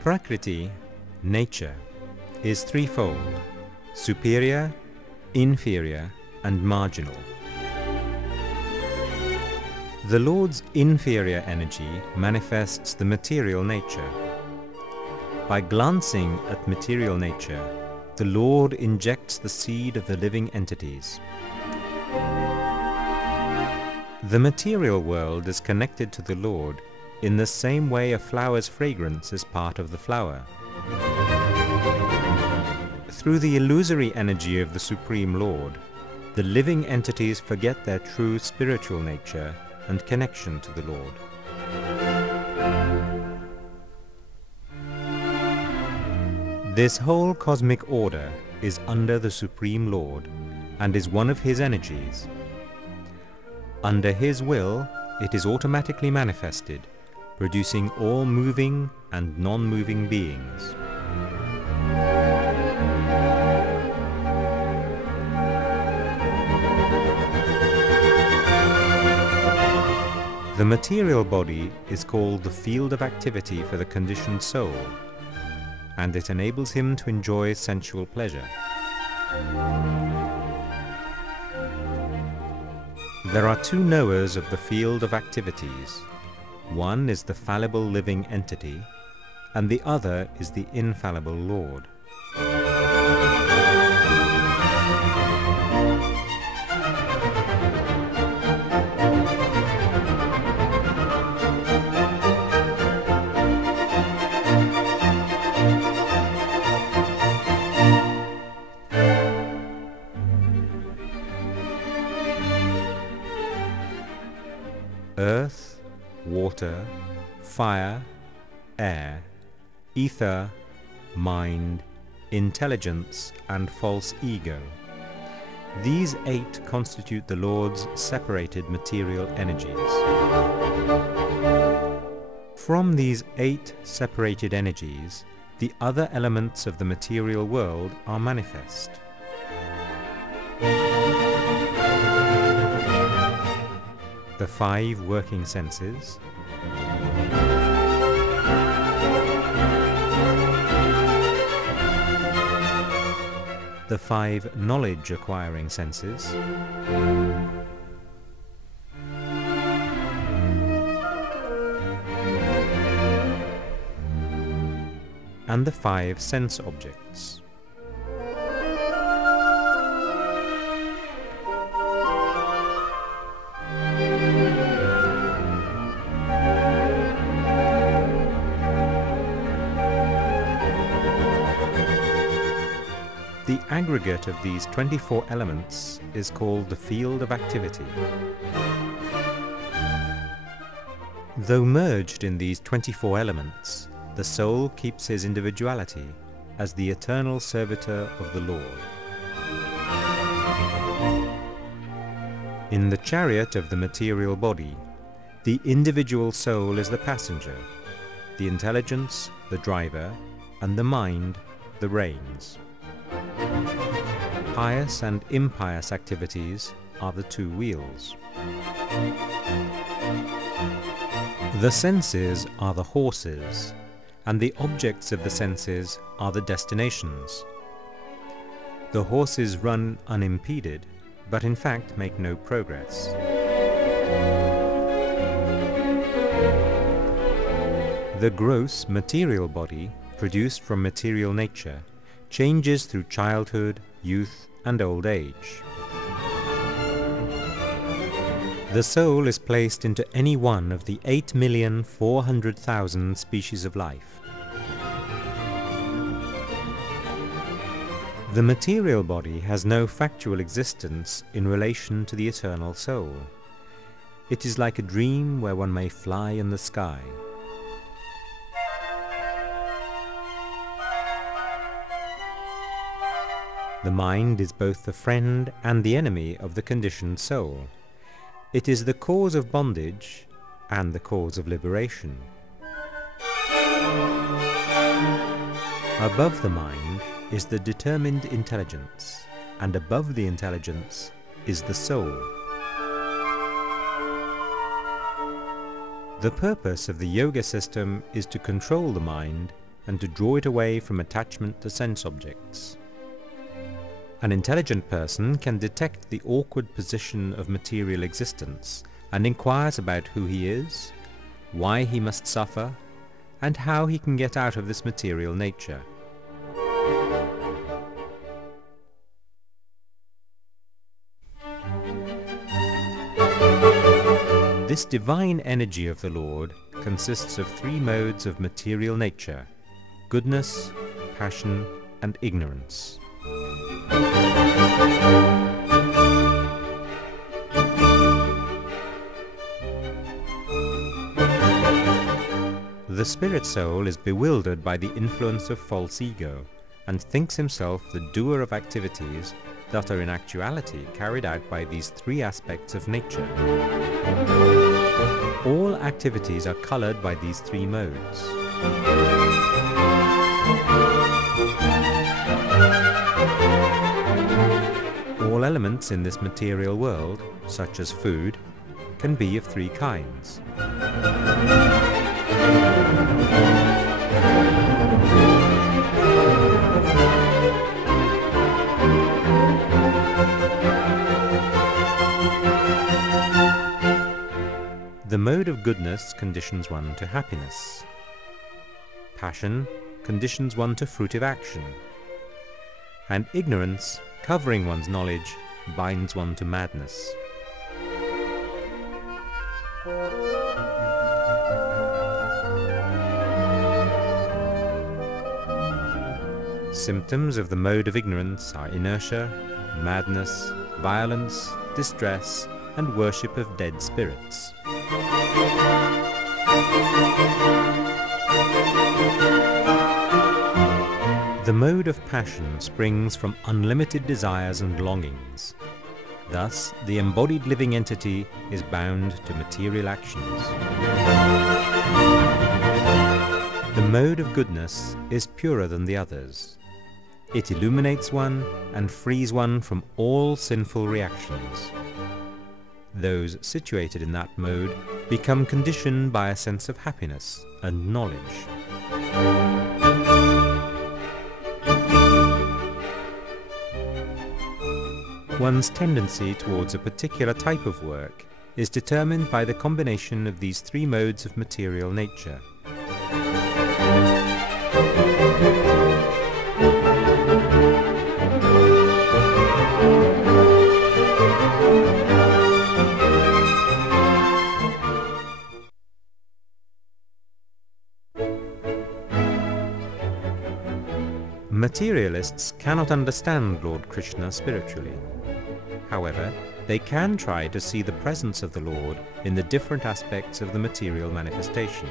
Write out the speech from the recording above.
Prakriti, nature, is threefold: superior, inferior and marginal. The Lord's inferior energy manifests the material nature. By glancing at material nature, the Lord injects the seed of the living entities. The material world is connected to the Lord in the same way a flower's fragrance is part of the flower. Through the illusory energy of the Supreme Lord, the living entities forget their true spiritual nature and connection to the Lord. This whole cosmic order is under the Supreme Lord and is one of His energies. Under His will, it is automatically manifested, producing all moving and non-moving beings. The material body is called the field of activity for the conditioned soul, and it enables him to enjoy sensual pleasure. There are two knowers of the field of activities. One is the fallible living entity, and the other is the infallible Lord. Earth, water, fire, air, ether, mind, intelligence, and false ego. These 8 constitute the Lord's separated material energies. From these 8 separated energies, the other elements of the material world are manifest. The 5 working senses, the 5 knowledge-acquiring senses, and the 5 sense objects. The aggregate of these 24 elements is called the field of activity. Though merged in these 24 elements, the soul keeps his individuality as the eternal servitor of the Lord. In the chariot of the material body, the individual soul is the passenger, the intelligence the driver, and the mind the reins. Pious and impious activities are the 2 wheels. The senses are the horses, and the objects of the senses are the destinations. The horses run unimpeded, but in fact make no progress. The gross material body, produced from material nature, changes through childhood, youth, and old age. The soul is placed into any one of the 8,400,000 species of life. The material body has no factual existence in relation to the eternal soul. It is like a dream where one may fly in the sky. The mind is both the friend and the enemy of the conditioned soul. It is the cause of bondage and the cause of liberation. Above the mind is the determined intelligence, and above the intelligence is the soul. The purpose of the yoga system is to control the mind and to draw it away from attachment to sense objects. An intelligent person can detect the awkward position of material existence and inquires about who he is, why he must suffer, and how he can get out of this material nature. This divine energy of the Lord consists of three modes of material nature: goodness, passion, and ignorance. The spirit soul is bewildered by the influence of false ego and thinks himself the doer of activities that are in actuality carried out by these three aspects of nature. All activities are colored by these three modes. All elements in this material world, such as food, can be of three kinds. The mode of goodness conditions one to happiness. Passion conditions one to fruitive action. And ignorance, covering one's knowledge, binds one to madness. Symptoms of the mode of ignorance are inertia, madness, violence, distress, and worship of dead spirits. The mode of passion springs from unlimited desires and longings. Thus, the embodied living entity is bound to material actions. The mode of goodness is purer than the others. It illuminates one and frees one from all sinful reactions. Those situated in that mode become conditioned by a sense of happiness and knowledge. One's tendency towards a particular type of work is determined by the combination of these three modes of material nature. Materialists cannot understand Lord Krishna spiritually. However, they can try to see the presence of the Lord in the different aspects of the material manifestation.